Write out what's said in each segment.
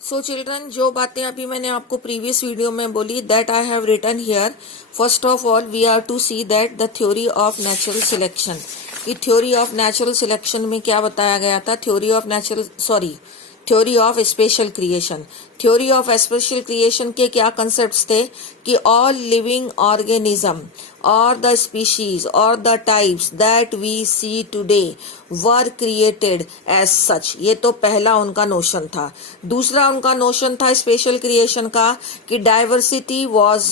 So children, जो बातें अभी मैंने आपको प्रीवियस वीडियो में बोली, that I have written here. First of all we are to see that the theory of natural selection. कि थ्योरी ऑफ नेचुरल सिलेक्शन में क्या बताया गया था? Theory of special creation. Theory of special creation के क्या कंसेप्ट्स थे? कि all living organism or the species or the types that we see today were created as such. ये तो पहला उनका नोशन था. दूसरा उनका नोशन था स्पेशल क्रिएशन का कि diversity was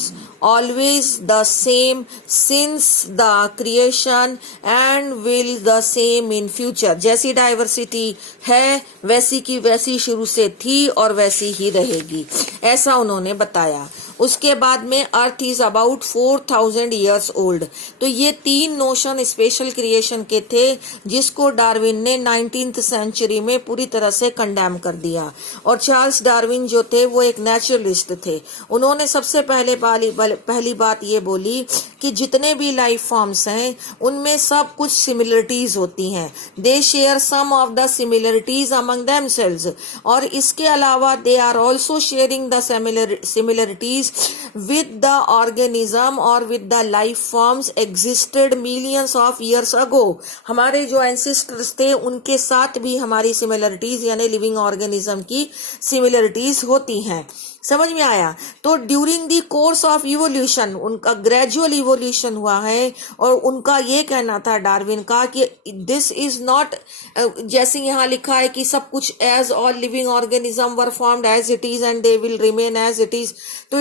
always the same since the creation and will the same in future. जैसी डाइवर्सिटी है वैसी की वैसी शुरू से थी और वैसी ही रहेगी, ऐसा उन्होंने बताया. उसके बाद में earth is about 4000 years old. तो ये तीन नोशन स्पेशल क्रिएशन के थे जिसको डार्विन ने 19th सेंचुरी में पूरी तरह से कंडेम कर दिया. और चार्ल्स डार्विन जो थे वो एक नेचुरलिस्ट थे. उन्होंने सबसे पहली बात ये बोली कि जितने भी लाइफ फॉर्म्स हैं उनमें सब कुछ सिमिलरिटीज होती हैं. They share some of the similarities among themselves. और इसके अलावा they are also sharing the similarities with the organism or with the life forms existed millions of years ago. हमारे जो ancestors थे उनके साथ भी हमारी similarities यानी living organism की similarities होती हैं. समझ में आया? तो during the course of evolution उनका ग्रेजुअल इवोल्यूशन हुआ है. और उनका ये कहना था डार्विन का कि दिस इज नॉट जैसे यहाँ लिखा है कि सब कुछ as all living organism were formed as it is and they will remain as it is. तो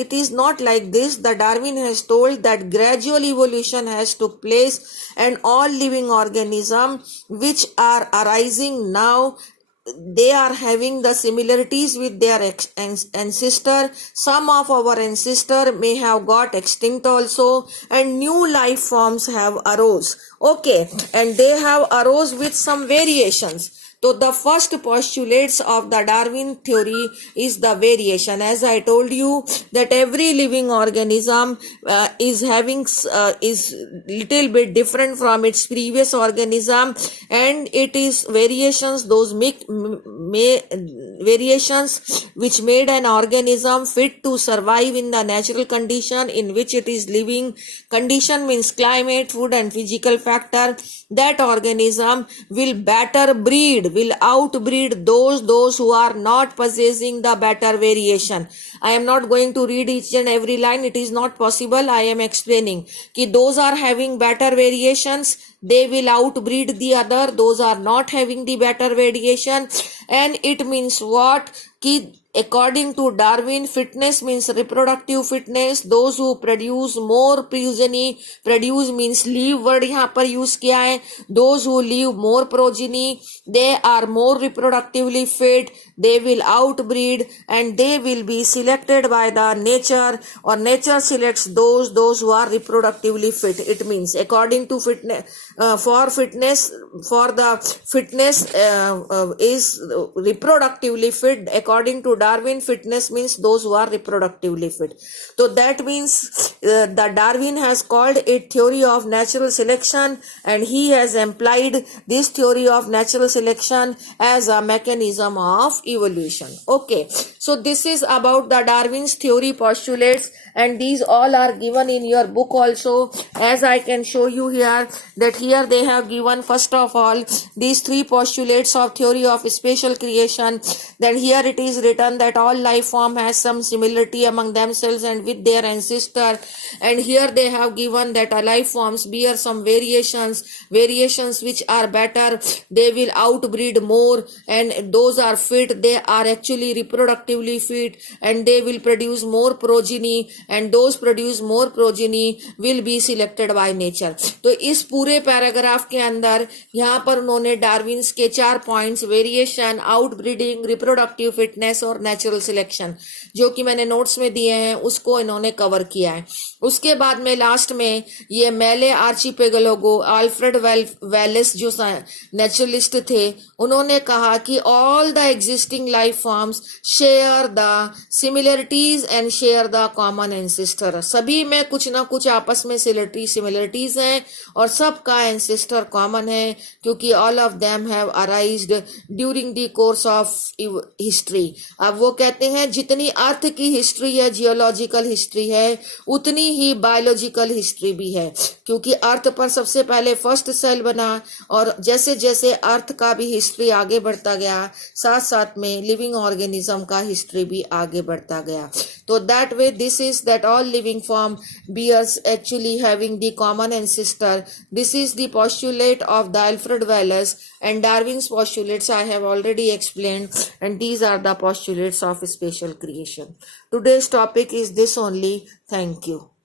it is not like this. The Darwin has told that gradual evolution has took place and all living organism which are arising now, they are having the similarities with their ancestor. Some of our ancestor may have got extinct also and new life forms have arose. Okay, and they have arose with some variations. So the first postulates of the Darwin theory is the variation. As I told you that every living organism is little bit different from its previous organism, and it is variations, those variations which made an organism fit to survive in the natural condition in which it is living. Condition means climate, food and physical factor. That organism will outbreed those who are not possessing the better variation. I am not going to read each and every line. It is not possible. I am explaining कि those are having better variations, they will outbreed the other. Those are not having the better variation. And it means what? कि according to Darwin, fitness means reproductive fitness. Those who produce more progeny, produce means leave word यहाँ पर use किया है. Those who leave more progeny, they are more reproductively fit. They will outbreed and they will be selected by the nature, or nature selects those who are reproductively fit. It means according to fitness, for the fitness is reproductively fit. According to Darwin, fitness means those who are reproductively fit. So that means the Darwin has called it theory of natural selection, and he has implied this theory of natural selection as a mechanism of evolution. Okay, so this is about the Darwin's theory postulates, and these all are given in your book also. As I can show you here, that here they have given first of all these three postulates of theory of spatial creation. Then here it is written that all life form has some similarity among themselves and with their ancestor. And here they have given that life forms bear some variations which are better. They will outbreed more, and those are fit, they are actually reproductively fit, and they will produce more progeny, and those produce more progeny will be selected by nature. तो इस पूरे paragraph के अंदर यहाँ पर उन्होंने Darwin's के 4 points, variation, outbreeding, reproductive fitness और नेचुरल सिलेक्शन, जो कि मैंने नोट्स में दिए हैं, उसको इन्होंने कवर किया है. उसके बाद में लास्ट में ये मेले आर्चिपेगलोगो, अल्फ्रेड वेलेस जो नेचुरलिस्ट थे, उन्होंने कहा कि all the existing life forms share the similarities and share the common ancestor. सभी में कुछ ना कुछ आपस में सिमिलरिटीज हैं और सबका एंसेस्टर कॉमन है क्योंकि all of them have arised during the course of history. अब वो कहते हैं जितनी अर्थ की हिस्ट्री है, जियोलॉजिकल हिस्ट्री है, उतनी ही बायोलॉजिकल हिस्ट्री भी है, क्योंकि अर्थ पर सबसे पहले फर्स्ट सेल बना और जैसे जैसे अर्थ का भी हिस्ट्री आगे बढ़ता गया, साथ साथ में लिविंग ऑर्गेनिज्म का हिस्ट्री भी आगे बढ़ता गया। तो that way this is that all living form bears actually having the common ancestor. This is the postulate of the Alfred Wallace, and Darwin's postulates I have already explained, and these are the postulates of special creation. Today's topic is this only. Thank you.